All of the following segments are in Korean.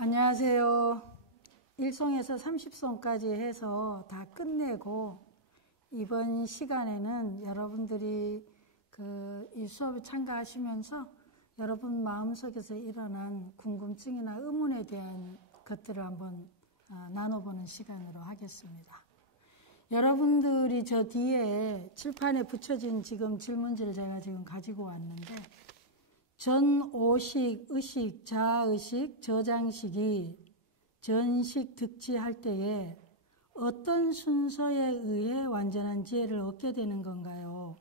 안녕하세요. 1송에서 30송까지 해서 다 끝내고 이번 시간에는 여러분들이 이 수업에 참가하시면서 여러분 마음속에서 일어난 궁금증이나 의문에 대한 것들을 한번 나눠보는 시간으로 하겠습니다. 여러분들이 저 뒤에 칠판에 붙여진 지금 질문지를 제가 지금 가지고 왔는데 전오식, 의식, 자의식, 저장식이 전식 득지할 때에 어떤 순서에 의해 완전한 지혜를 얻게 되는 건가요?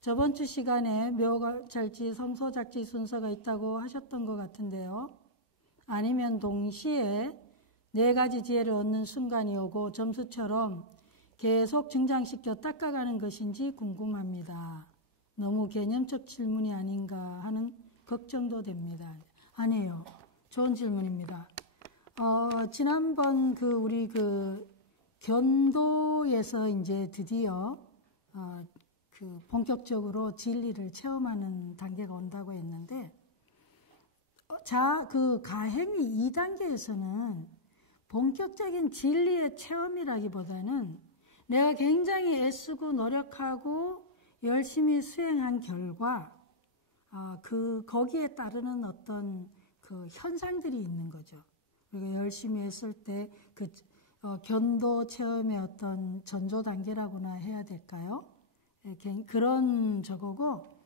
저번 주 시간에 묘잘지, 성소작지 순서가 있다고 하셨던 것 같은데요. 아니면 동시에 4가지 지혜를 얻는 순간이 오고 점수처럼 계속 증장시켜 닦아가는 것인지 궁금합니다. 너무 개념적 질문이 아닌가 하는 걱정도 됩니다. 아니에요. 좋은 질문입니다. 지난번 우리 견도에서 이제 드디어 본격적으로 진리를 체험하는 단계가 온다고 했는데, 가행위 2단계에서는 본격적인 진리의 체험이라기보다는 내가 굉장히 애쓰고 노력하고 열심히 수행한 결과 거기에 따르는 어떤 현상들이 있는 거죠. 우리가 열심히 했을 때 견도 체험의 어떤 전조 단계라고나 해야 될까요? 그런 저거고,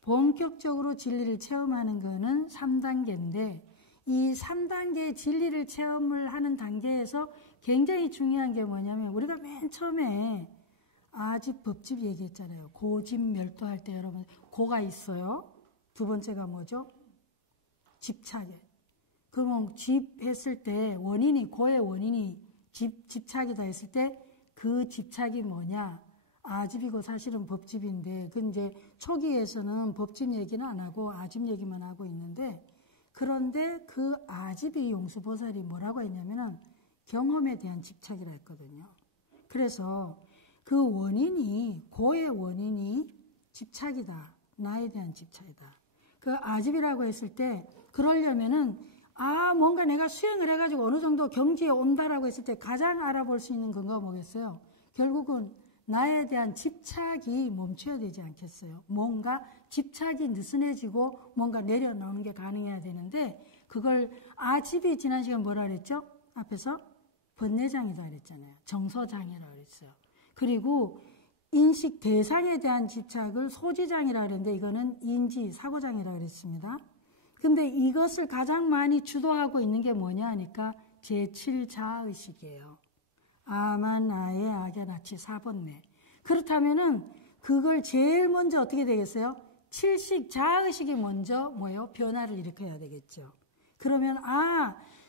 본격적으로 진리를 체험하는 거는 3단계인데 이 3단계의 진리를 체험을 하는 단계에서 굉장히 중요한 게 뭐냐면, 우리가 맨 처음에 아집, 법집 얘기했잖아요. 고집 멸도할 때 여러분 고가 있어요. 두 번째가 뭐죠? 집착에. 그러면 집했을 때 고의 원인이 집착이다 했을 때 그 집착이 뭐냐? 아집이고 사실은 법집인데, 이제 초기에서는 법집 얘기는 안 하고 아집 얘기만 하고 있는데, 그런데 그 아집이 용수보살이 뭐라고 했냐면은 경험에 대한 집착이라 했거든요. 그래서 그 고의 원인이 집착이다. 나에 대한 집착이다. 그 아집이라고 했을 때, 그러려면은, 뭔가 내가 수행을 해가지고 어느 정도 경지에 온다라고 했을 때 가장 알아볼 수 있는 근거가 뭐겠어요? 결국은 나에 대한 집착이 멈춰야 되지 않겠어요? 뭔가 집착이 느슨해지고 뭔가 내려놓는 게 가능해야 되는데, 그걸 아집이 지난 시간 뭐라 그랬죠? 앞에서 번뇌장이다 그랬잖아요. 정서장애라고 그랬어요. 그리고 인식 대상에 대한 집착을 소지장이라고 그랬는데, 이거는 인지, 사고장이라고 그랬습니다. 근데 이것을 가장 많이 주도하고 있는 게 뭐냐 하니까 제7자의식이에요. 아만, 나의, 악의, 나치, 사번뇌. 그렇다면은 그걸 제일 먼저 어떻게 되겠어요? 7식, 자의식이 먼저 변화를 일으켜야 되겠죠. 그러면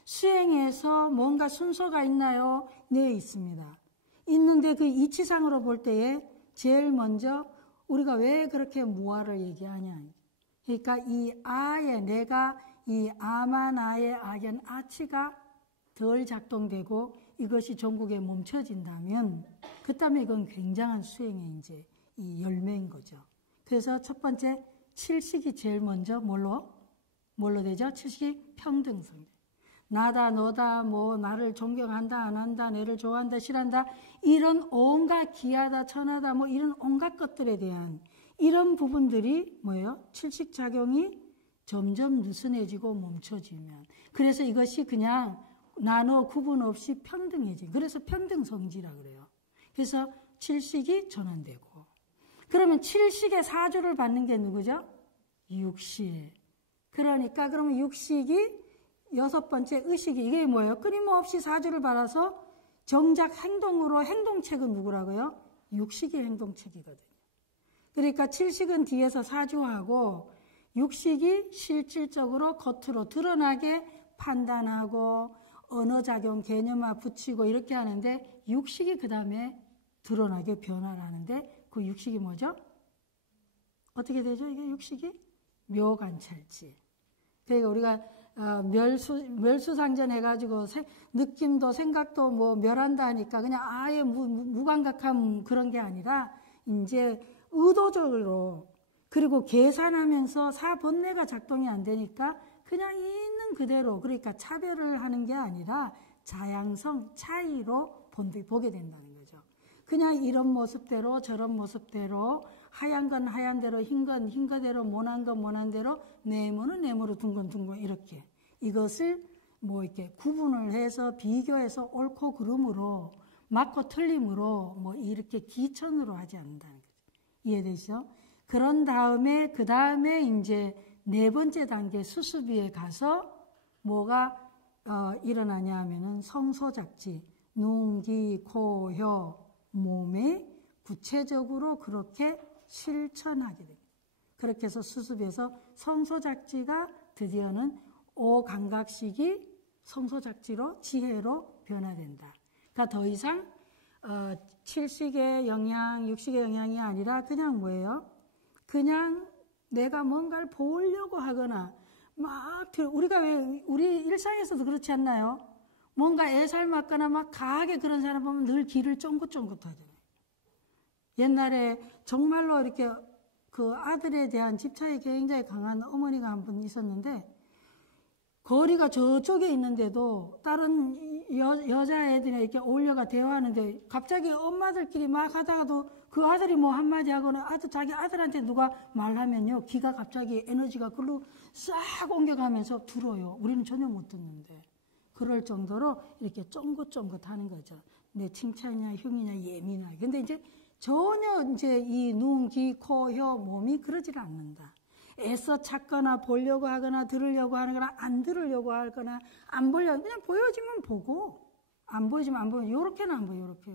수행에서 뭔가 순서가 있나요? 네, 있습니다. 있는데 그 이치상으로 볼 때에 제일 먼저 우리가 왜 그렇게 무아를 얘기하냐. 그러니까 내가 아마나의 악연 아치가 덜 작동되고 이것이 전국에 멈춰진다면, 그다음에 이건 굉장한 수행의 이제 이 열매인 거죠. 그래서 첫 번째 7식이 제일 먼저 뭘로 되죠? 7식이 평등성. 나다, 너다, 나를 존경한다, 안 한다, 내를 좋아한다, 싫어한다, 이런 온갖 기하다, 천하다, 이런 온갖 것들에 대한 이런 부분들이 뭐예요? 7식 작용이 점점 느슨해지고 멈춰지면. 그래서 이것이 그냥 나눠 구분 없이 평등해지. 그래서 평등성지라 그래요. 그래서 7식이 전환되고. 그러면 7식의 사주를 받는 게 누구죠? 육식. 그러니까 그러면 육식이 6번째 의식이 이게 뭐예요? 끊임없이 사주를 받아서 정작 행동책은 누구라고요? 육식이 행동책이거든요. 그러니까 7식은 뒤에서 사주하고 육식이 실질적으로 겉으로 드러나게 판단하고 언어작용, 개념화 붙이고 이렇게 하는데, 육식이 그 다음에 드러나게 변화를 하는데, 그 육식이 뭐죠? 어떻게 되죠? 이게 육식이? 묘관찰지. 그러니까 우리가 멸수상전 해가지고 느낌도 생각도 멸한다 하니까 그냥 아예 무감각함 그런 게 아니라 이제 의도적으로, 그리고 계산하면서 사번뇌가 작동이 안 되니까 그냥 있는 그대로, 그러니까 차별을 하는 게 아니라 자양성 차이로 보게 된다는 거죠. 그냥 이런 모습대로 저런 모습대로 하얀 건 하얀 대로 흰 건 흰 거대로 모난 건 모난 대로 네모는 네모로 둥근 건 둥근 이렇게 이것을 뭐 이렇게 구분을 해서 비교해서 옳고 그름으로 맞고 틀림으로 뭐 이렇게 기천으로 하지 않는다는 거죠. 이해되시죠? 그런 다음에 그 다음에 이제 네 번째 단계 수습위에 가서 뭐가 일어나냐 하면은 성소작지, 눈, 귀, 코, 혀, 몸에 구체적으로 그렇게 실천하게 됩니다. 그렇게 해서 수습에서 성소작지가 드디어는 오감각식이 성소작지로 지혜로 변화된다. 그러니까 더 이상 칠식의 영향, 육식의 영향이 아니라 그냥 뭐예요? 그냥 내가 뭔가를 보려고 하거나 막 우리가 왜 우리 일상에서도 그렇지 않나요? 뭔가 애살 맞거나 막 가하게 그런 사람 보면 늘 귀를 쫑긋쫑긋 하잖아요. 옛날에 정말로 이렇게 그 아들에 대한 집착이 굉장히 강한 어머니가 한 분 있었는데 거리가 저쪽에 있는데도 다른 여자애들이 이렇게 어울려가 대화하는데 갑자기 엄마들끼리 막 하다가도 그 아들이 뭐 한마디 하거나 자기 아들한테 누가 말하면요. 귀가 갑자기 에너지가 글로 싹 옮겨가면서 들어요. 우리는 전혀 못 듣는데. 그럴 정도로 이렇게 쫑긋쫑긋 하는 거죠. 내 칭찬이냐 흉이냐 예민하게. 근데 이제 전혀 이제 이 눈, 귀, 코, 혀, 몸이 그러질 않는다. 애써 찾거나 보려고 하거나 들으려고 하거나 안 들으려고 하거나 안 보려고 그냥 보여지면 보고 안 보여지면 안 보여. 요렇게는 안 보여. 요렇게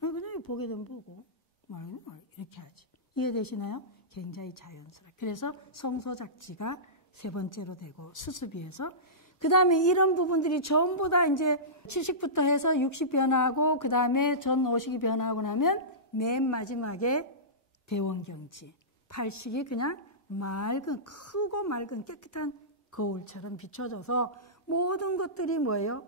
그냥 보게 되면 보고 말하면 이렇게 하지. 이해되시나요? 굉장히 자연스럽게. 그래서 성소작지가 세 번째로 되고 수습위에서 그 다음에 이런 부분들이 전부 다 이제 칠식부터 해서 육식 변화하고 그 다음에 전오식이 변화하고 나면 맨 마지막에 대원경지 팔식이 그냥 맑은 크고 맑은 깨끗한 거울처럼 비춰져서 모든 것들이 뭐예요?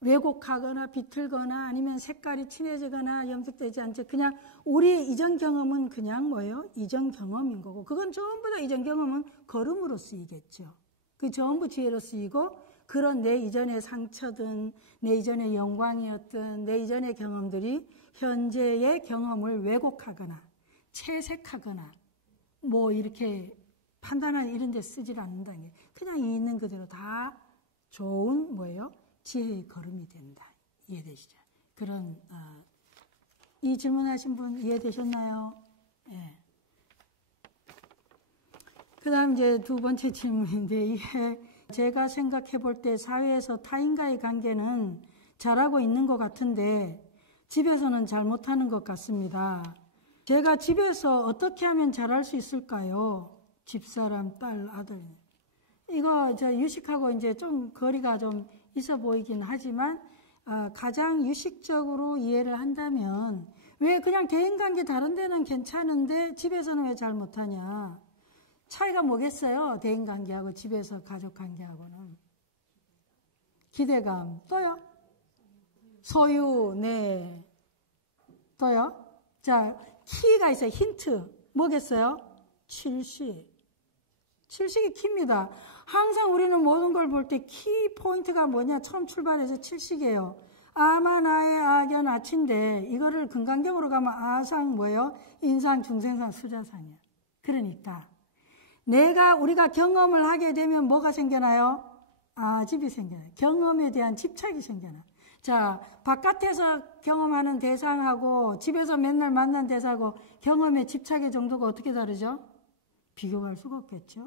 왜곡하거나 비틀거나 아니면 색깔이 진해지거나 염색되지 않지 그냥 우리의 이전 경험은 그냥 뭐예요? 이전 경험인 거고 그건 전부 다 이전 경험은 걸음으로 쓰이겠죠. 그 전부 지혜로 쓰이고 그런 내 이전의 상처든 내 이전의 영광이었든 내 이전의 경험들이 현재의 경험을 왜곡하거나 채색하거나 뭐 이렇게 판단하는 이런 데 쓰질 않는다는 게 그냥 있는 그대로 다 좋은 뭐예요? 지혜의 걸음이 된다. 이해되시죠? 그런 이 질문하신 분 이해되셨나요? 예. 그 다음 이제 두 번째 질문인데 이게 제가 생각해 볼 때 사회에서 타인과의 관계는 잘하고 있는 것 같은데 집에서는 잘 못하는 것 같습니다. 제가 집에서 어떻게 하면 잘할 수 있을까요? 집사람, 딸, 아들. 이거 저 유식하고 이제 좀 거리가 좀 있어 보이긴 하지만 가장 유식적으로 이해를 한다면 왜 그냥 대인관계 다른 데는 괜찮은데 집에서는 왜 잘 못하냐? 차이가 뭐겠어요? 대인관계하고 집에서 가족관계하고는. 기대감. 또요? 소유. 네. 또요? 자, 키가 있어요. 힌트. 뭐겠어요? 칠식. 칠식이 키입니다. 항상 우리는 모든 걸 볼 때 키 포인트가 뭐냐? 처음 출발해서 칠식이에요. 아마 나의 악연 아치인데 이거를 근간경으로 가면 아상 뭐예요? 인상, 중생상, 수자상이야. 그러니까 우리가 경험을 하게 되면 뭐가 생겨나요? 아집이 생겨나요. 경험에 대한 집착이 생겨나요. 자, 바깥에서 경험하는 대상하고 집에서 맨날 만난 대상하고 경험의 집착의 정도가 어떻게 다르죠? 비교할 수가 없겠죠.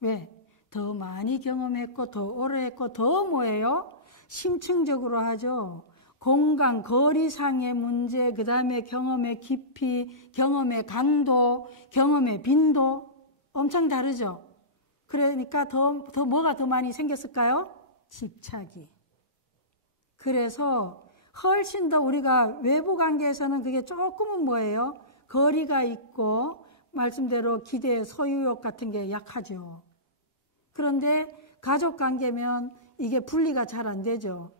왜? 더 많이 경험했고 더 오래 했고 더 뭐예요? 심층적으로 하죠. 공간, 거리상의 문제, 그 다음에 경험의 깊이, 경험의 강도, 경험의 빈도 엄청 다르죠. 그러니까 더 뭐가 더 많이 생겼을까요? 집착이. 그래서 훨씬 더 우리가 외부 관계에서는 그게 조금은 뭐예요? 거리가 있고 말씀대로 기대, 소유욕 같은 게 약하죠. 그런데 가족 관계면 이게 분리가 잘 안 되죠.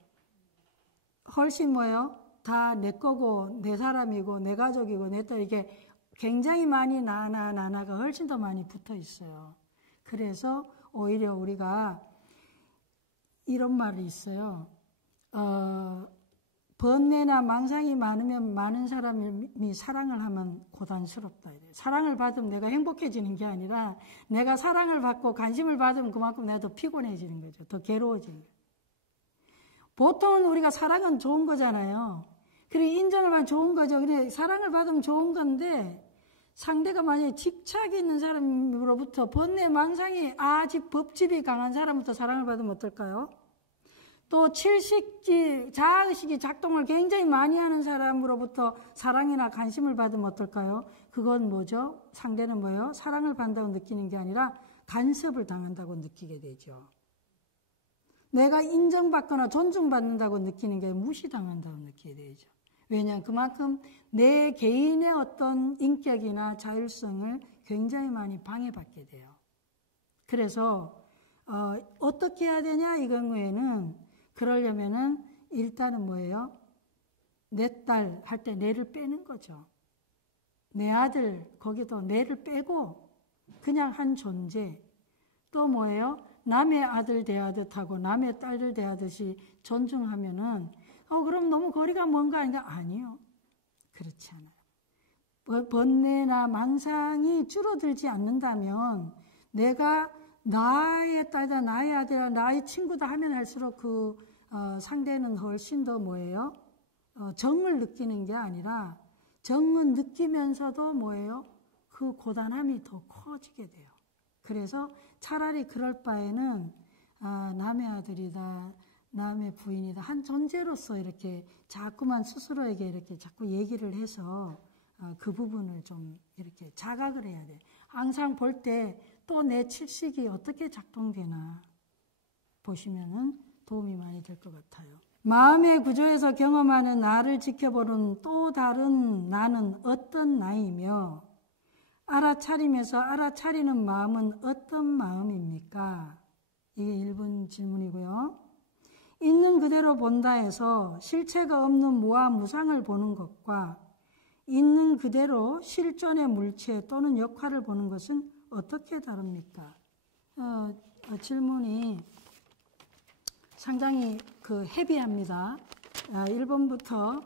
훨씬 뭐예요? 다 내 거고 내 사람이고 내 가족이고 내 딸 이게 굉장히 많이 나나가 훨씬 더 많이 붙어 있어요. 그래서 오히려 우리가 이런 말이 있어요. 번뇌나 망상이 많으면 많은 사람이 사랑을 하면 고단스럽다. 사랑을 받으면 내가 행복해지는 게 아니라 내가 사랑을 받고 관심을 받으면 그만큼 내가 더 피곤해지는 거죠. 더 괴로워지는 거죠. 보통은 우리가 사랑은 좋은 거잖아요. 그리고 인정을 받으면 좋은 거죠. 근데 사랑을 받으면 좋은 건데 상대가 만약에 집착이 있는 사람으로부터 번뇌 망상이 법집이 강한 사람부터 사랑을 받으면 어떨까요? 또 칠식지, 자아의식이 작동을 굉장히 많이 하는 사람으로부터 사랑이나 관심을 받으면 어떨까요? 그건 뭐죠? 상대는 뭐예요? 사랑을 받는다고 느끼는 게 아니라 간섭을 당한다고 느끼게 되죠. 내가 인정받거나 존중받는다고 느끼는 게 무시당한다고 느끼게 되죠. 왜냐하면 그만큼 내 개인의 어떤 인격이나 자율성을 굉장히 많이 방해받게 돼요. 그래서 어떻게 해야 되냐 이 경우에는 그러려면은 일단은 뭐예요? 내 딸 할 때 내를 빼는 거죠. 내 아들 거기도 내를 빼고 그냥 한 존재. 또 뭐예요? 남의 아들 대하듯 하고 남의 딸들 대하듯이 존중하면은 그럼 너무 거리가 먼 거 아닌가? 아니요. 그렇지 않아요. 번뇌나 망상이 줄어들지 않는다면 내가 나의 딸이다, 나의 아들이다, 나의 친구다 하면 할수록 상대는 훨씬 더 뭐예요? 정을 느끼는 게 아니라 정은 느끼면서도 뭐예요? 그 고단함이 더 커지게 돼요. 그래서 차라리 그럴 바에는 남의 아들이다, 남의 부인이다 한 존재로서 이렇게 자꾸만 스스로에게 이렇게 자꾸 얘기를 해서 그 부분을 좀 이렇게 자각을 해야 돼요. 항상 볼 때 또 내 칠식이 어떻게 작동되나 보시면은 도움이 많이 될 것 같아요. 마음의 구조에서 경험하는 나를 지켜보는 또 다른 나는 어떤 나이며 알아차림에서 알아차리는 마음은 어떤 마음입니까? 이게 1번 질문이고요. 있는 그대로 본다 해서 실체가 없는 무아무상을 보는 것과 있는 그대로 실존의 물체 또는 역할을 보는 것은 어떻게 다릅니까? 질문이 상당히 헤비합니다. 1번부터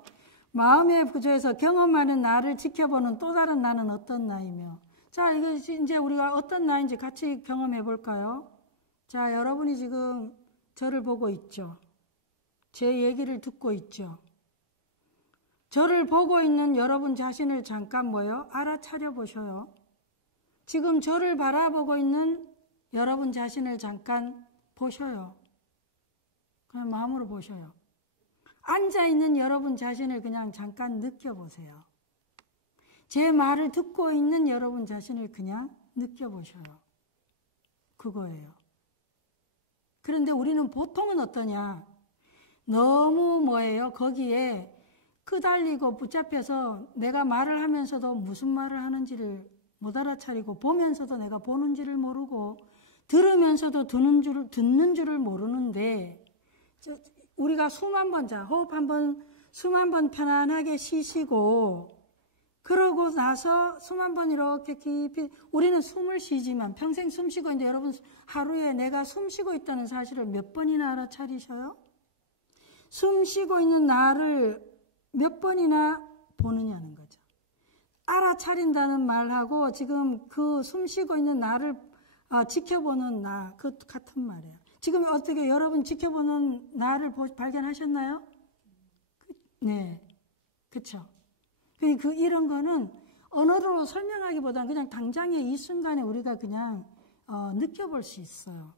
마음의 구조에서 경험하는 나를 지켜보는 또 다른 나는 어떤 나이며. 자, 이거 이제 우리가 어떤 나인지 같이 경험해 볼까요? 자, 여러분이 지금 저를 보고 있죠. 제 얘기를 듣고 있죠. 저를 보고 있는 여러분 자신을 잠깐 뭐요? 알아차려 보셔요. 지금 저를 바라보고 있는 여러분 자신을 잠깐 보셔요. 그냥 마음으로 보셔요. 앉아있는 여러분 자신을 그냥 잠깐 느껴보세요. 제 말을 듣고 있는 여러분 자신을 그냥 느껴보셔요. 그거예요. 그런데 우리는 보통은 어떠냐? 너무 뭐예요? 거기에 끄달리고 붙잡혀서 내가 말을 하면서도 무슨 말을 하는지를 못 알아차리고 보면서도 내가 보는지를 모르고 들으면서도 듣는 줄을 모르는데 우리가 숨 한 번 호흡 한 번, 숨 한 번 편안하게 쉬시고 그러고 나서 숨 한 번 이렇게 깊이 우리는 숨을 쉬지만 평생 숨 쉬고 있는데 여러분 하루에 내가 숨 쉬고 있다는 사실을 몇 번이나 알아차리셔요? 숨 쉬고 있는 나를 몇 번이나 보느냐는 거죠. 알아차린다는 말하고 지금 그 숨 쉬고 있는 나를 지켜보는 나, 그 같은 말이에요. 지금 어떻게 여러분 지켜보는 나를 발견하셨나요? 네, 그렇죠. 이런 거는 언어로 설명하기보다는 그냥 당장의 이 순간에 우리가 그냥 느껴볼 수 있어요.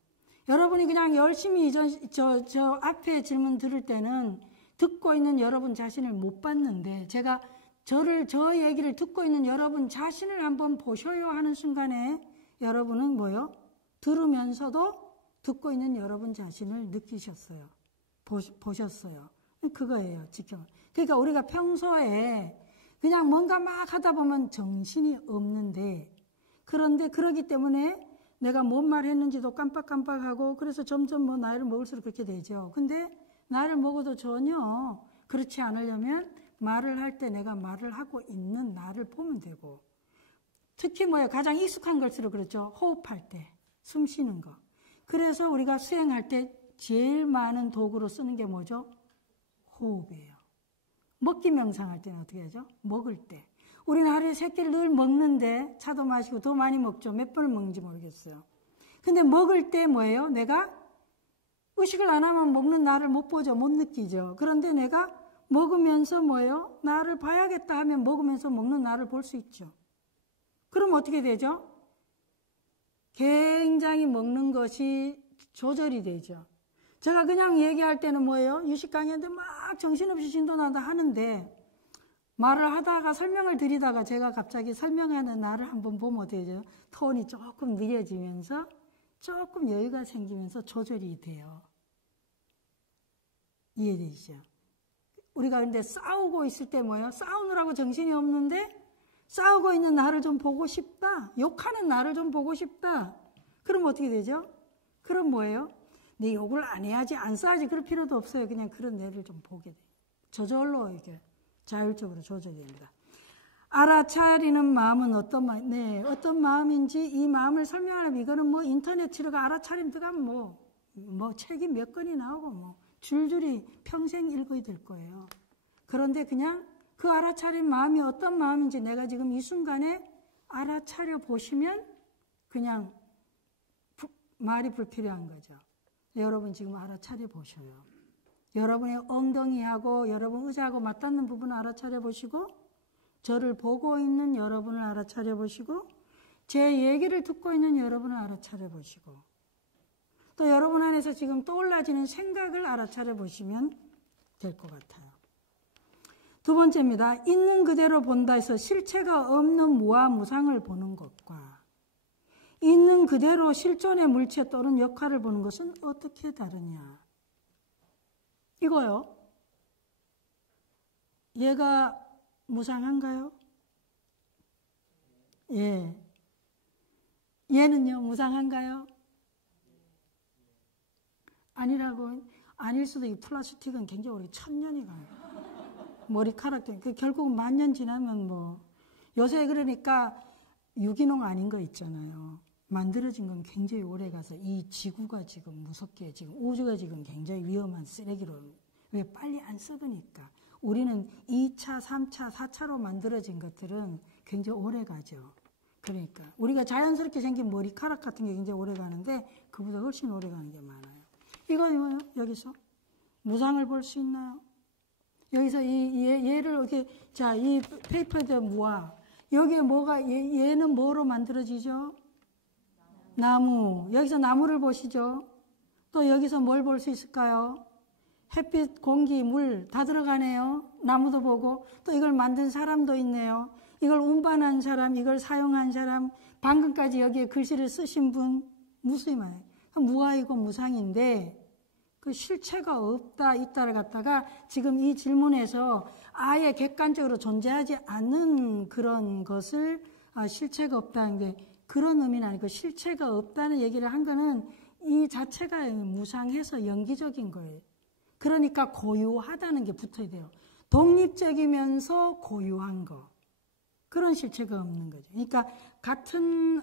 여러분이 그냥 열심히 저 앞에 질문 들을 때는 듣고 있는 여러분 자신을 못 봤는데 제가 저 얘기를 듣고 있는 여러분 자신을 한번 보셔요 하는 순간에 여러분은 뭐요? 들으면서도 듣고 있는 여러분 자신을 느끼셨어요. 보셨어요. 그거예요. 그러니까 우리가 평소에 그냥 뭔가 막 하다 보면 정신이 없는데 그런데 그러기 때문에 내가 뭔 말 했는지도 깜빡깜빡하고 그래서 점점 나이를 먹을수록 그렇게 되죠. 근데 나이를 먹어도 전혀 그렇지 않으려면 말을 할 때 내가 말을 하고 있는 나를 보면 되고 특히 가장 익숙한 걸수록 그렇죠. 호흡할 때, 숨 쉬는 거. 그래서 우리가 수행할 때 제일 많은 도구로 쓰는 게 뭐죠? 호흡이에요. 먹기 명상할 때는 어떻게 하죠? 먹을 때. 우리는 하루에 3끼를 늘 먹는데 차도 마시고 더 많이 먹죠. 몇 번을 먹는지 모르겠어요. 근데 먹을 때 뭐예요? 내가 의식을 안 하면 먹는 나를 못 보죠. 못 느끼죠. 그런데 내가 먹으면서 뭐예요? 나를 봐야겠다 하면 먹으면서 먹는 나를 볼 수 있죠. 그럼 어떻게 되죠? 굉장히 먹는 것이 조절이 되죠. 제가 그냥 얘기할 때는 뭐예요? 유식 강의인데 막 정신없이 진도나다 하는데 말을 하다가 설명을 드리다가 제가 갑자기 설명하는 나를 한번 보면 어떻게 되죠? 톤이 조금 느려지면서 조금 여유가 생기면서 조절이 돼요. 이해되시죠? 우리가 근데 싸우고 있을 때 뭐예요? 싸우느라고 정신이 없는데 싸우고 있는 나를 좀 보고 싶다. 욕하는 나를 좀 보고 싶다. 그럼 어떻게 되죠? 그럼 뭐예요? 내 욕을 안 해야지, 안 싸야지 그럴 필요도 없어요. 그냥 그런 애를 좀 보게 돼요. 저절로 이렇게 자율적으로 조절됩니다. 알아차리는 마음은 어떤 마음? 네, 어떤 마음인지 이 마음을 설명하려면 이거는 뭐 인터넷 치료가 알아차림 들어가면 뭐 책이 몇 권이 나오고 뭐 줄줄이 평생 읽어야 될 거예요. 그런데 그냥 그 알아차린 마음이 어떤 마음인지 내가 지금 이 순간에 알아차려 보시면 그냥 말이 불필요한 거죠. 여러분 지금 알아차려 보셔요. 여러분의 엉덩이하고 여러분 의자하고 맞닿는 부분을 알아차려 보시고 저를 보고 있는 여러분을 알아차려 보시고 제 얘기를 듣고 있는 여러분을 알아차려 보시고 또 여러분 안에서 지금 떠올라지는 생각을 알아차려 보시면 될 것 같아요. 두 번째입니다. 있는 그대로 본다 해서 실체가 없는 무와 무상을 보는 것과 있는 그대로 실존의 물체 또는 역할을 보는 것은 어떻게 다르냐. 이거요. 얘가 무상한가요? 예. 얘는요, 무상한가요? 아니라고, 아닐 수도 있고, 플라스틱은 굉장히 오래 1000년이 가요. 머리카락도, 결국 10,000년 지나면 뭐, 요새 그러니까 유기농 아닌 거 있잖아요. 만들어진 건 굉장히 오래 가서 이 지구가 지금 무섭게 지금 우주가 지금 굉장히 위험한 쓰레기로 왜 빨리 안 썩으니까 우리는 2차, 3차, 4차로 만들어진 것들은 굉장히 오래 가죠. 그러니까 우리가 자연스럽게 생긴 머리카락 같은 게 굉장히 오래 가는데 그보다 훨씬 오래 가는 게 많아요. 이거 뭐요? 여기서 무상을 볼 수 있나요? 여기서 얘를 이렇게 자, 이 페이퍼드 무화 여기에 뭐가 얘는 뭐로 만들어지죠? 나무. 여기서 나무를 보시죠. 또 여기서 뭘 볼 수 있을까요? 햇빛, 공기, 물 다 들어가네요. 나무도 보고 또 이걸 만든 사람도 있네요. 이걸 운반한 사람, 이걸 사용한 사람, 방금까지 여기에 글씨를 쓰신 분 무수히 많아요. 무아이고 무상인데 그 실체가 없다, 있다를 갖다가 지금 이 질문에서 아예 객관적으로 존재하지 않는 그런 것을 실체가 없다는 게 그런 의미는 아니고 실체가 없다는 얘기를 한 거는 이 자체가 무상해서 연기적인 거예요. 그러니까 고유하다는 게 붙어야 돼요. 독립적이면서 고유한 거. 그런 실체가 없는 거죠. 그러니까 같은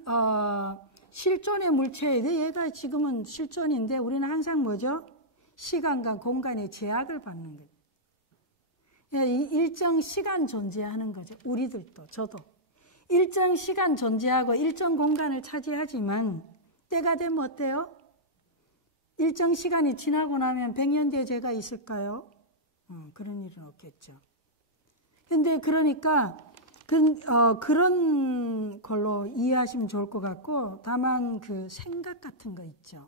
실존의 물체에 얘가 지금은 실존인데 우리는 항상 뭐죠? 시간과 공간의 제약을 받는 거죠. 일정 시간 존재하는 거죠. 우리들도 저도. 일정 시간 존재하고 일정 공간을 차지하지만 때가 되면 어때요? 일정 시간이 지나고 나면 100년 뒤에 제가 있을까요? 그런 일은 없겠죠. 근데 그러니까 그런 걸로 이해하시면 좋을 것 같고 다만 그 생각 같은 거 있죠.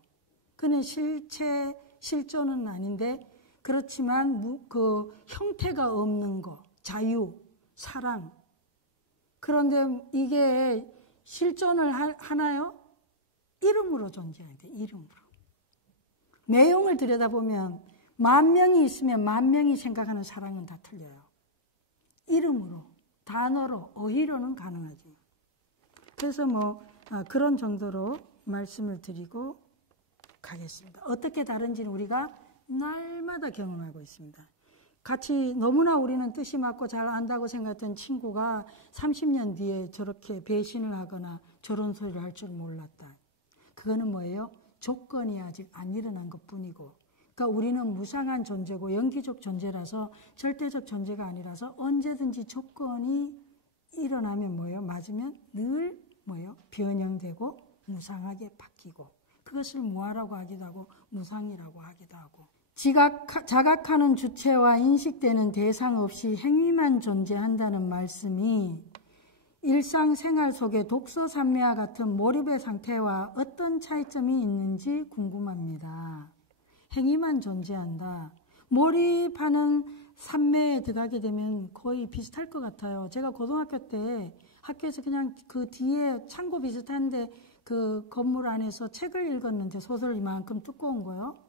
그는 실체, 실존은 아닌데 그렇지만 그 형태가 없는 거, 자유, 사랑 그런데 이게 실존을 하나요? 이름으로 존재해야 돼, 이름으로. 내용을 들여다보면 10,000명이 있으면 10,000명이 생각하는 사랑은 다 틀려요. 이름으로, 단어로, 어휘로는 가능하지. 그래서 뭐 그런 정도로 말씀을 드리고 가겠습니다. 어떻게 다른지는 우리가 날마다 경험하고 있습니다. 같이 너무나 우리는 뜻이 맞고 잘 안다고 생각했던 친구가 30년 뒤에 저렇게 배신을 하거나 저런 소리를 할 줄 몰랐다. 그거는 뭐예요? 조건이 아직 안 일어난 것뿐이고, 그러니까 우리는 무상한 존재고 영기적 존재라서 절대적 존재가 아니라서 언제든지 조건이 일어나면 뭐예요? 맞으면 늘 뭐예요? 변형되고 무상하게 바뀌고, 그것을 무아라고 하기도 하고 무상이라고 하기도 하고, 자각하는 주체와 인식되는 대상 없이 행위만 존재한다는 말씀이 일상생활 속의 독서산매와 같은 몰입의 상태와 어떤 차이점이 있는지 궁금합니다. 행위만 존재한다. 몰입하는 산매에 들어가게 되면 거의 비슷할 것 같아요. 제가 고등학교 때 학교에서 그냥 그 뒤에 창고 비슷한데 그 건물 안에서 책을 읽었는데, 소설 이만큼 두꺼운 거요.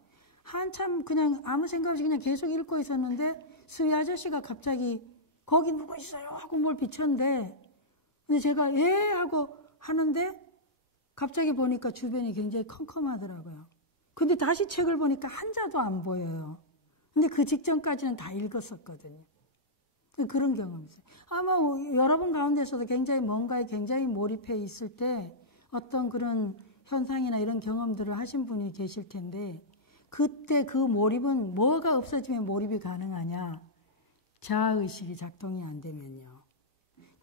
한참 그냥 아무 생각 없이 그냥 계속 읽고 있었는데 수희 아저씨가 갑자기 거기 누구 있어요? 하고 뭘 비쳤는데, 근데 제가 예? 하고 하는데 갑자기 보니까 주변이 굉장히 컴컴하더라고요. 근데 다시 책을 보니까 한자도 안 보여요. 근데 그 직전까지는 다 읽었었거든요. 그런 경험이 있어요. 아마 여러분 가운데서도 굉장히 뭔가에 굉장히 몰입해 있을 때 어떤 그런 현상이나 이런 경험들을 하신 분이 계실 텐데, 그때 그 몰입은 뭐가 없어지면 몰입이 가능하냐? 자아의식이 작동이 안 되면요.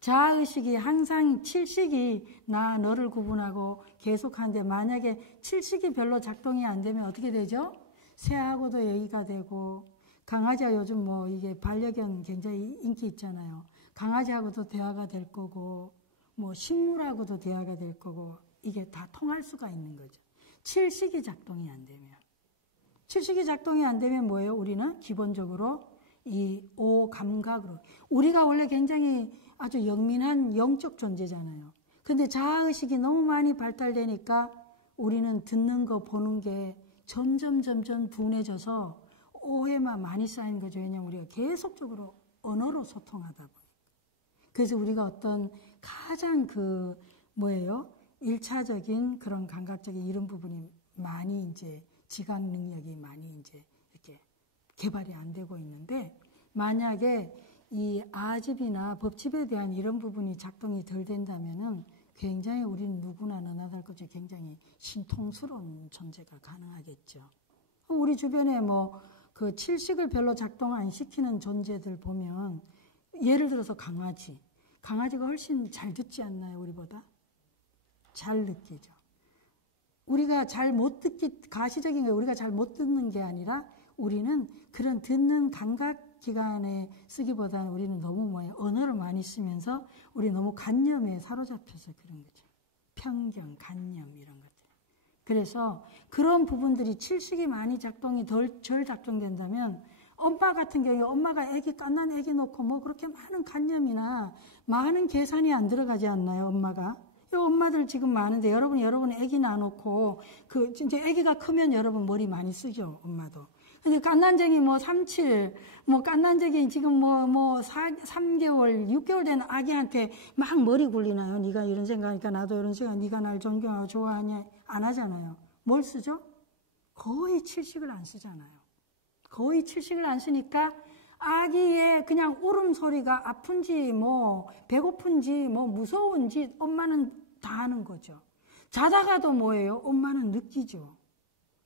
자아의식이 항상 칠식이 나 너를 구분하고 계속하는데, 만약에 칠식이 별로 작동이 안 되면 어떻게 되죠? 새하고도 얘기가 되고, 강아지가 요즘 뭐 이게 반려견 굉장히 인기 있잖아요. 강아지하고도 대화가 될 거고, 뭐 식물하고도 대화가 될 거고, 이게 다 통할 수가 있는 거죠. 칠식이 작동이 안 되면. 칠식이 작동이 안 되면 뭐예요? 우리는 기본적으로 이 오감각으로. 우리가 원래 굉장히 아주 영민한 영적 존재잖아요. 근데 자아의식이 너무 많이 발달되니까 우리는 듣는 거, 보는 게 점점 둔해져서 오해만 많이 쌓이는 거죠. 왜냐하면 우리가 계속적으로 언어로 소통하다 보니까. 그래서 우리가 어떤 가장 뭐예요? 1차적인 그런 감각적인 이런 부분이 많이 이제 지각 능력이 많이 이제 이렇게 개발이 안 되고 있는데, 만약에 이 아집이나 법집에 대한 이런 부분이 작동이 덜 된다면은 굉장히 우리는 누구나 너나 다를것이 굉장히 신통스러운 존재가 가능하겠죠. 우리 주변에 뭐 그 칠식을 별로 작동 안 시키는 존재들 보면, 예를 들어서 강아지가 훨씬 잘 듣지 않나요? 우리보다 잘 느끼죠. 우리가 잘 못 가시적인 게 우리가 잘 못 듣는 게 아니라, 우리는 그런 듣는 감각 기관에 쓰기보다는 우리는 너무 언어를 많이 쓰면서 우리 너무 관념에 사로잡혀서 그런 거죠. 편견, 관념 이런 것들. 그래서 그런 부분들이 칠식이 많이 작동이 덜 작동된다면, 엄마 같은 경우에 엄마가 갓난 애기 놓고 뭐 그렇게 많은 관념이나 많은 계산이 안 들어가지 않나요? 엄마가. 엄마들 지금 많은데 여러분 애기 낳아놓고 이제 애기가 크면 여러분 머리 많이 쓰죠, 엄마도. 근데 갓난쟁이 37, 갓난쟁이 지금 3개월, 6개월 된 아기한테 막 머리 굴리나요? 네가 이런 생각하니까 나도 이런 생각, 네가 날 존경하고 좋아하냐? 안 하잖아요. 뭘 쓰죠? 거의 칠식을 안 쓰잖아요. 거의 칠식을 안 쓰니까 아기의 그냥 울음소리가 아픈지 배고픈지 무서운지 엄마는 다 아는 거죠. 자다가도 뭐예요? 엄마는 느끼죠.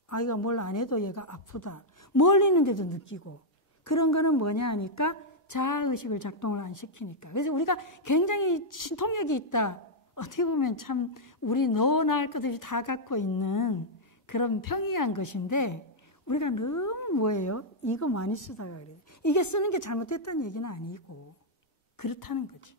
아이가 뭘 안 해도 얘가 아프다. 멀리 있는데도 느끼고. 그런 거는 뭐냐 하니까 자아의식을 작동을 안 시키니까. 그래서 우리가 굉장히 신통력이 있다. 어떻게 보면 참 우리 너나 할 것 없이 다 갖고 있는 그런 평이한 것인데, 우리가 너무 뭐예요? 이거 많이 쓰다가 그래요. 이게 쓰는 게 잘못됐다는 얘기는 아니고 그렇다는 거지.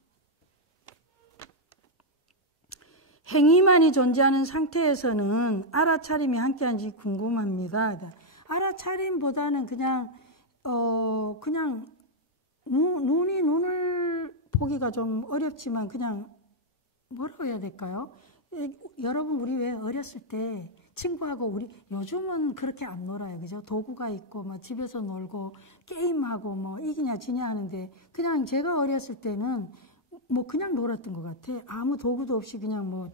행위만이 존재하는 상태에서는 알아차림이 함께한지 궁금합니다. 알아차림보다는 그냥 눈이 눈을 보기가 좀 어렵지만, 그냥 뭐라고 해야 될까요? 여러분, 우리 왜 어렸을 때 친구하고 요즘은 그렇게 안 놀아요. 그죠? 도구가 있고, 집에서 놀고, 게임하고, 이기냐, 지냐 하는데, 그냥 제가 어렸을 때는 그냥 놀았던 것 같아. 아무 도구도 없이 그냥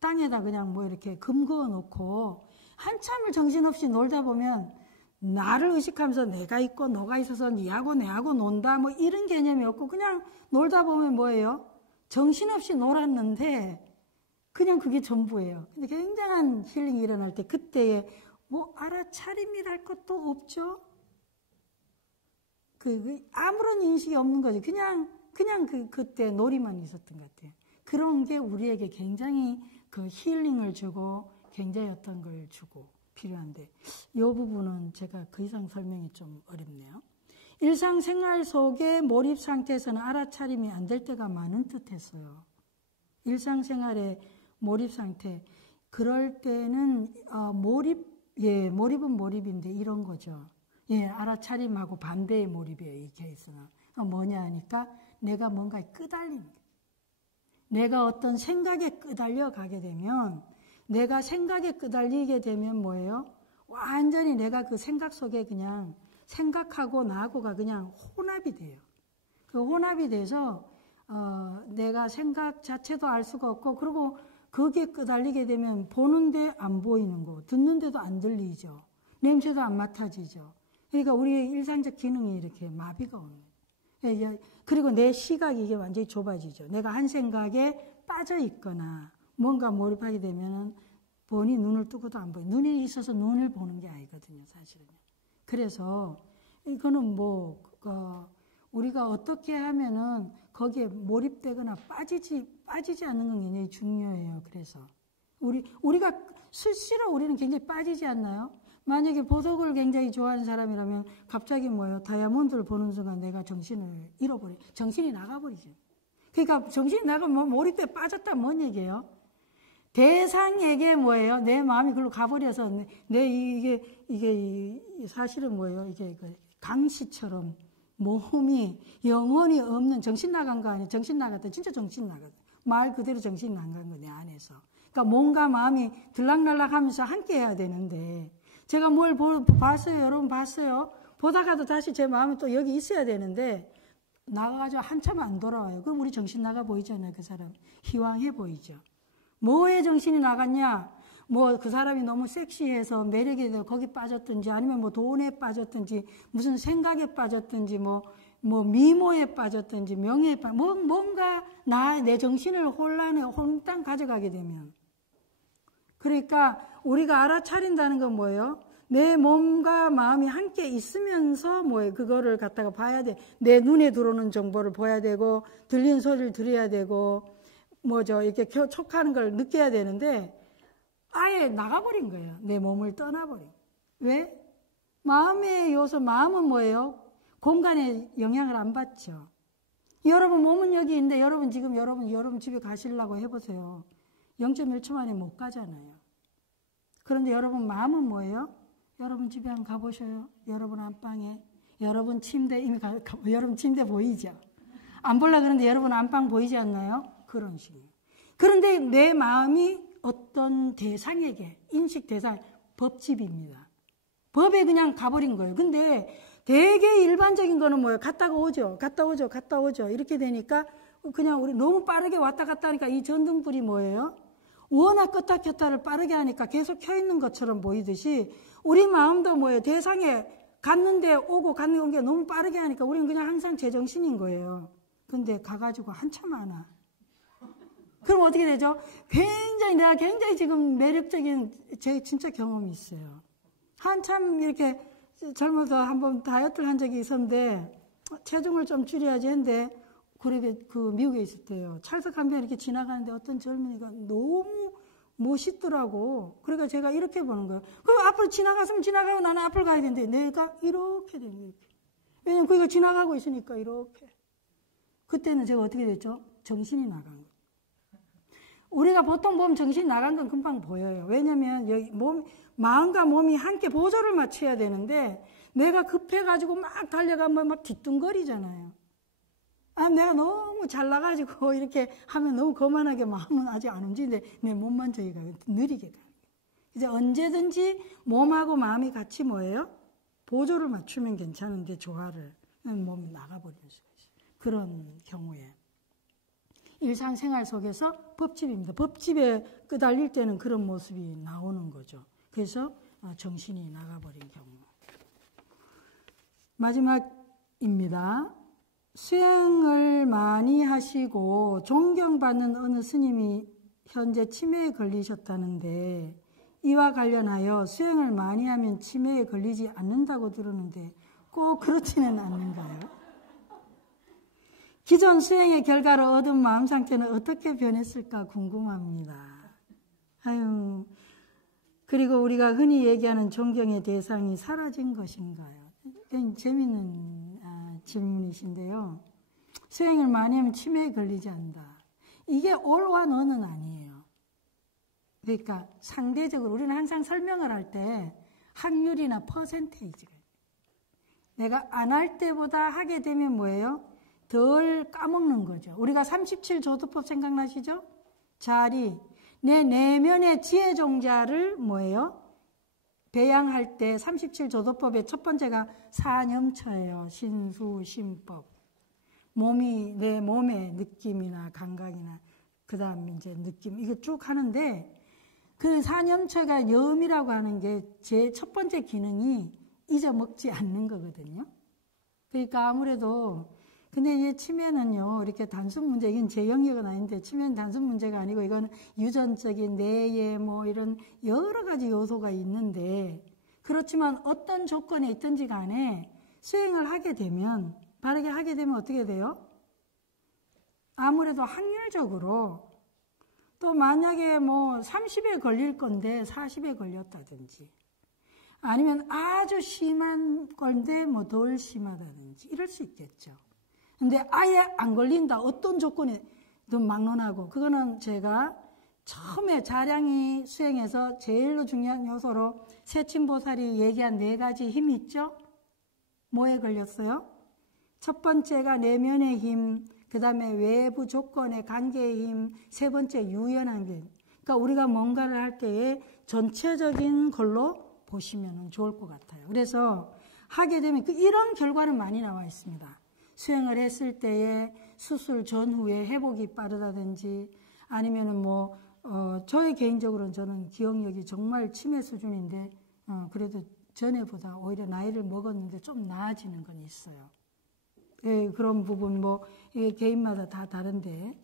땅에다 그냥 이렇게 금 그어 놓고, 한참을 정신없이 놀다 보면, 나를 의식하면서 내가 있고, 너가 있어서 니하고 내하고 논다, 이런 개념이 없고, 그냥 놀다 보면 뭐예요? 정신없이 놀았는데, 그냥 그게 전부예요. 근데 굉장한 힐링이 일어날 때 그때에 뭐 알아차림이랄 것도 없죠. 아무런 인식이 없는 거죠. 그냥 그때 놀이만 있었던 것 같아요. 그런 게 우리에게 굉장히 그 힐링을 주고 굉장히 어떤 걸 주고 필요한데 이 부분은 제가 그 이상 설명이 좀 어렵네요. 일상생활 속의 몰입 상태에서는 알아차림이 안 될 때가 많은 듯했어요. 일상생활의 몰입 상태. 그럴 때는 몰입은 몰입인데 이런 거죠. 예, 알아차림하고 반대의 몰입이에요. 이 케이스는. 뭐냐 하니까 내가 뭔가에 끄달리는 거예요. 내가 어떤 생각에 끄달려 가게 되면 내가 생각에 끄달리게 되면 뭐예요? 완전히 내가 그 생각 속에 그냥 생각하고 나하고가 그냥 혼합이 돼요. 그 혼합이 돼서 내가 생각 자체도 알 수가 없고 그리고 거기에 끄달리게 되면 보는데 안 보이는 거, 듣는데도 안 들리죠. 냄새도 안 맡아지죠. 그러니까 우리의 일상적 기능이 이렇게 마비가 오는 거예요. 그리고 내 시각이 이게 완전히 좁아지죠. 내가 한 생각에 빠져 있거나 뭔가 몰입하게 되면은 보니 눈을 뜨고도 안 보여요. 눈이 있어서 눈을 보는 게 아니거든요, 사실은. 그래서 이거는 우리가 어떻게 하면은 거기에 몰입되거나 빠지지 않는 건 굉장히 중요해요. 그래서 우리가 수시로 우리는 굉장히 빠지지 않나요? 만약에 보석을 굉장히 좋아하는 사람이라면 갑자기 다이아몬드를 보는 순간 내가 정신을 잃어버려. 정신이 나가버리죠. 그러니까 정신이 나가면 몰입돼 빠졌다 뭔 얘기예요? 대상에게 내 마음이 글로 가버려서 이게 사실은 이게 강시처럼 몸이 영혼이 없는 정신 나간 거 아니에요? 정신 나갔다. 진짜 정신 나갔다. 말 그대로 정신 나간 거 내 안에서. 그러니까 몸과 마음이 들락날락 하면서 함께 해야 되는데 제가 뭘 봤어요? 여러분 봤어요? 보다가도 다시 제 마음이 또 여기 있어야 되는데 나가가지고 한참 안 돌아와요. 그럼 우리 정신 나가 보이잖아요. 그 사람. 희황해 보이죠. 뭐에 정신이 나갔냐? 그 사람이 너무 섹시해서 매력에 거기 빠졌든지 아니면 돈에 빠졌든지 무슨 생각에 빠졌든지 미모에 빠졌든지 명예에 뭔가 내 정신을 혼란에 홀딱 가져가게 되면 그러니까 우리가 알아차린다는 건 뭐예요? 내 몸과 마음이 함께 있으면서 그거를 갖다가 봐야 돼. 내 눈에 들어오는 정보를 봐야 되고 들리는 소리를 들어야 되고 이렇게 촉하는 걸 느껴야 되는데 아예 나가버린 거예요. 내 몸을 떠나버린. 왜? 마음의 요소, 마음은 뭐예요? 공간에 영향을 안 받죠. 여러분 몸은 여기 있는데 여러분 집에 가시려고 해보세요. 0.1초 만에 못 가잖아요. 그런데 여러분 마음은 뭐예요? 여러분 집에 한번 가보셔요. 여러분 안방에. 여러분 침대, 여러분 침대 보이죠? 안 보려고 그러는데 여러분 안방 보이지 않나요? 그런 식이에요. 그런데 내 마음이 어떤 대상에게, 인식 대상, 법집입니다. 법에 그냥 가버린 거예요. 근데 되게 일반적인 거는 뭐예요? 갔다 오죠. 이렇게 되니까 그냥 우리 너무 빠르게 왔다 갔다 하니까 이 전등불이 뭐예요? 워낙 껐다 켰다를 빠르게 하니까 계속 켜 있는 것처럼 보이듯이 우리 마음도 뭐예요? 대상에 갔는데 오고 갔는데 온 게 너무 빠르게 하니까 우리는 그냥 항상 제정신인 거예요. 근데 가가지고 한참 안 와. 그럼 어떻게 되죠? 내가 굉장히 지금 매력적인 제 진짜 경험이 있어요. 한참 이렇게 젊어서 한번 다이어트를 한 적이 있었는데 체중을 좀 줄여야지 했는데 그 미국에 있을 때요. 찰석 한 편 이렇게 지나가는데 어떤 젊은이가 너무 멋있더라고. 그러니까 제가 이렇게 보는 거예요. 그럼 앞으로 지나갔으면 지나가고 나는 앞을 가야 되는데 내가 이렇게 되는 거예요. 왜냐면 그가 지나가고 있으니까 이렇게. 그때는 제가 어떻게 됐죠? 정신이 나간 거예요. 우리가 보통 보면 정신이 나간 건 금방 보여요. 왜냐면 여기 마음과 몸이 함께 보조를 맞춰야 되는데 내가 급해가지고 막 달려가면 막 뒤뚱거리잖아요. 내가 너무 잘나가지고 이렇게 하면 너무 거만하게 마음은 아직 안 움직이는데 내 몸만 저기 가요. 느리게 가요. 이제 언제든지 몸하고 마음이 같이 뭐예요? 보조를 맞추면 괜찮은데 조화를 몸이 나가버리는 수가 있어요. 그런 경우에 일상생활 속에서 법집입니다. 법집에 끄달릴 때는 그런 모습이 나오는 거죠. 그래서 정신이 나가버린 경우. 마지막입니다. 수행을 많이 하시고 존경받는 어느 스님이 현재 치매에 걸리셨다는데 이와 관련하여 수행을 많이 하면 치매에 걸리지 않는다고 들었는데 꼭 그렇지는 않는가요? 기존 수행의 결과로 얻은 마음 상태는 어떻게 변했을까 궁금합니다. 아유, 그리고 우리가 흔히 얘기하는 존경의 대상이 사라진 것인가요? 재미있는 질문이신데요. 수행을 많이 하면 치매에 걸리지 않는다. 이게 올와 너는 아니에요. 그러니까 상대적으로 우리는 항상 설명을 할 때 확률이나 퍼센테이지가 내가 안 할 때보다 하게 되면 뭐예요? 덜 까먹는 거죠. 우리가 37조도법 생각나시죠? 자리, 내 내면의 지혜종자를 뭐예요? 배양할 때 37조도법의 첫 번째가 사념처예요. 신수심법. 내 몸의 느낌이나 감각이나 그 다음 이제 느낌 이거 쭉 하는데 그 사념처가 염이라고 하는 게 제 첫 번째 기능이 잊어먹지 않는 거거든요. 그러니까 아무래도 근데 이 치매는요 이렇게 단순 문제 이건 제 영역은 아닌데 치매는 단순 문제가 아니고 이거는 유전적인 뇌에 뭐 이런 여러 가지 요소가 있는데 그렇지만 어떤 조건에 있든지 간에 수행을 하게 되면 바르게 하게 되면 어떻게 돼요? 아무래도 확률적으로 또 만약에 뭐 30에 걸릴 건데 40에 걸렸다든지 아니면 아주 심한 건데 뭐 덜 심하다든지 이럴 수 있겠죠. 근데 아예 안 걸린다. 어떤 조건에 좀 막론하고 그거는 제가 처음에 자량이 수행에서 제일로 중요한 요소로 세친보살이 얘기한 4가지 힘이 있죠. 뭐에 걸렸어요? 첫 번째가 내면의 힘, 그 다음에 외부 조건의 관계의 힘, 세 번째 유연한 힘. 그러니까 우리가 뭔가를 할 때에 전체적인 걸로 보시면 좋을 것 같아요. 그래서 하게 되면 이런 결과는 많이 나와 있습니다. 수행을 했을 때에 수술 전후에 회복이 빠르다든지 아니면은 저의 개인적으로는 저는 기억력이 정말 치매 수준인데 그래도 전에보다 오히려 나이를 먹었는데 좀 나아지는 건 있어요. 예, 그런 부분 이게 개인마다 다 다른데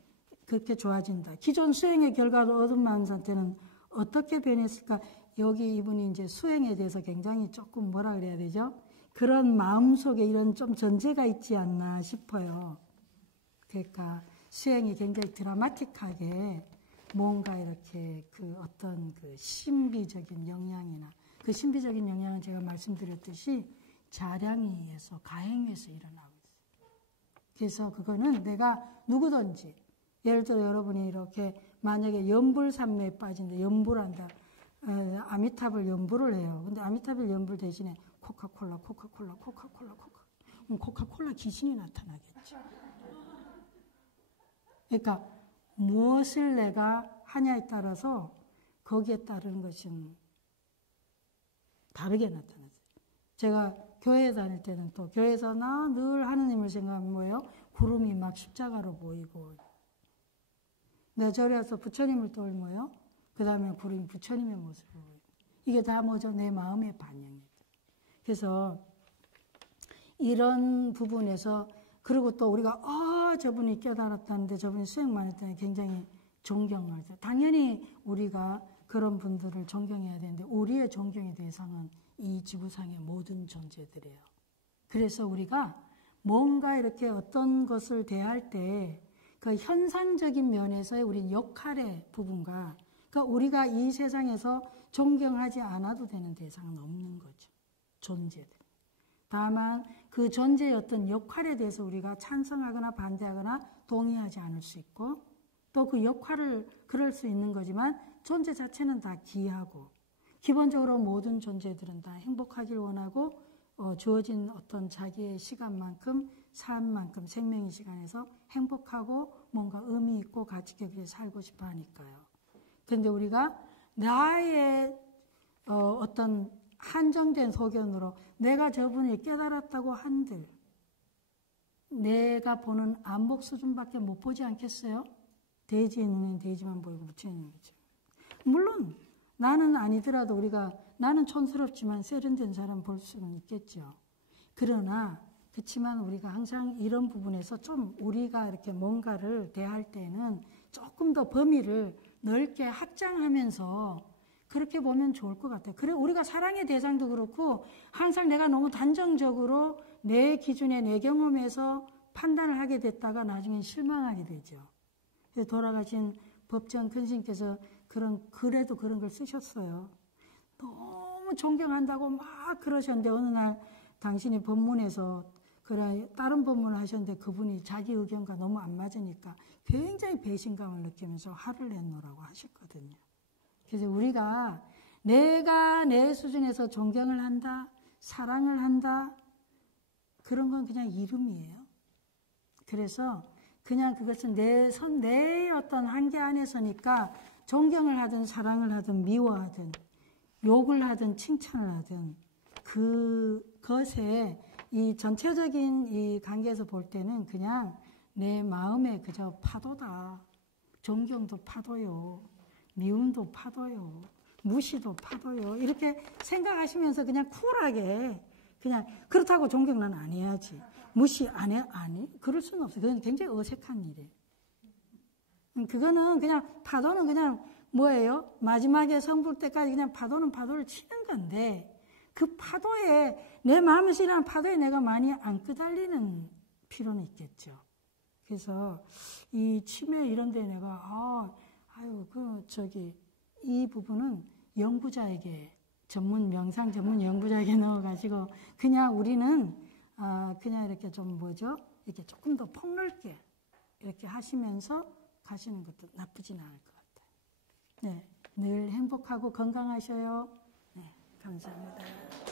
그렇게 좋아진다. 기존 수행의 결과로 얻은 마음 상태는 어떻게 변했을까? 여기 이분이 이제 수행에 대해서 굉장히 조금 뭐라 그래야 되죠? 그런 마음속에 이런 좀 전제가 있지 않나 싶어요. 그러니까 수행이 굉장히 드라마틱하게 뭔가 이렇게 어떤 신비적인 영향이나 그 신비적인 영향은 제가 말씀드렸듯이 자량위에서 가행위에서 일어나고 있어요. 그래서 그거는 내가 누구든지 예를 들어 여러분이 이렇게 만약에 연불산매에 빠진다. 연불한다. 아미타불 연불을 해요. 근데 아미타불 연불 대신에 코카콜라. 그럼 코카콜라 귀신이 나타나겠죠. 그러니까 무엇을 내가 하냐에 따라서 거기에 따르는 것은 다르게 나타났어요. 제가 교회 다닐 때는 또 교회에서 나 늘 하느님을 생각하면 뭐예요? 구름이 막 십자가로 보이고 내가 절에 와서 부처님을 떠올려요. 그 다음에 구름이 부처님의 모습을 보이고 이게 다 뭐죠? 내 마음의 반영이에요. 그래서 이런 부분에서 그리고 또 우리가 저분이 깨달았다는데 저분이 수행만 했다니 굉장히 존경을 해요. 당연히 우리가 그런 분들을 존경해야 되는데 우리의 존경의 대상은 이 지구상의 모든 존재들이에요. 그래서 우리가 뭔가 이렇게 어떤 것을 대할 때 그 현상적인 면에서의 우리 역할의 부분과 그러니까 우리가 이 세상에서 존경하지 않아도 되는 대상은 없는 거죠. 존재들. 다만 그 존재의 어떤 역할에 대해서 우리가 찬성하거나 반대하거나 동의하지 않을 수 있고 또 그 역할을 그럴 수 있는 거지만 존재 자체는 다 기하고 기본적으로 모든 존재들은 다 행복하길 원하고 주어진 어떤 자기의 시간만큼 삶만큼 생명의 시간에서 행복하고 뭔가 의미 있고 가치 있게 살고 싶어 하니까요. 그런데 우리가 나의 어떤 한정된 소견으로 내가 저분이 깨달았다고 한들 내가 보는 안목 수준밖에 못 보지 않겠어요? 대지의 눈에는 대지만 보이고 부처님은 부처. 물론 나는 아니더라도 나는 촌스럽지만 세련된 사람 볼 수는 있겠죠. 그렇지만 우리가 항상 이런 부분에서 좀 우리가 이렇게 뭔가를 대할 때는 조금 더 범위를 넓게 확장하면서 그렇게 보면 좋을 것 같아요. 그래 우리가 사랑의 대상도 그렇고 항상 내가 너무 단정적으로 내 기준에 내 경험에서 판단을 하게 됐다가 나중엔 실망하게 되죠. 그래서 돌아가신 법정 큰 스님께서 그래도 그런 걸 쓰셨어요. 너무 존경한다고 막 그러셨는데 어느 날 당신이 법문에서 다른 법문을 하셨는데 그분이 자기 의견과 너무 안 맞으니까 굉장히 배신감을 느끼면서 화를 냈노라고 하셨거든요. 그래서 우리가 내가 내 수준에서 존경을 한다, 사랑을 한다, 그런 건 그냥 이름이에요. 그래서 그냥 그것은 내 어떤 한계 안에서니까 존경을 하든 사랑을 하든 미워하든 욕을 하든 칭찬을 하든 그것에 이 전체적인 이 관계에서 볼 때는 그냥 내 마음에 그저 파도다. 존경도 파도요. 미움도 파도요. 무시도 파도요. 이렇게 생각하시면서 그냥 쿨하게 그냥 그렇다고 존경은 안 해야지. 무시 안 해? 아니. 그럴 수는 없어요. 그건 굉장히 어색한 일이에요. 그거는 그냥 파도는 그냥 뭐예요? 마지막에 성불 때까지 그냥 파도는 파도를 치는 건데 그 파도에 내 마음에서 일어나는 파도에 내가 많이 안 끄달리는 필요는 있겠죠. 그래서 이 치매 이런 데 내가 이 부분은 연구자에게 명상 전문 연구자에게 넣어가지고 그냥 우리는 그냥 이렇게 좀 이렇게 조금 더 폭넓게 이렇게 하시면서 가시는 것도 나쁘진 않을 것 같아요. 네, 늘 행복하고 건강하셔요. 네, 감사합니다.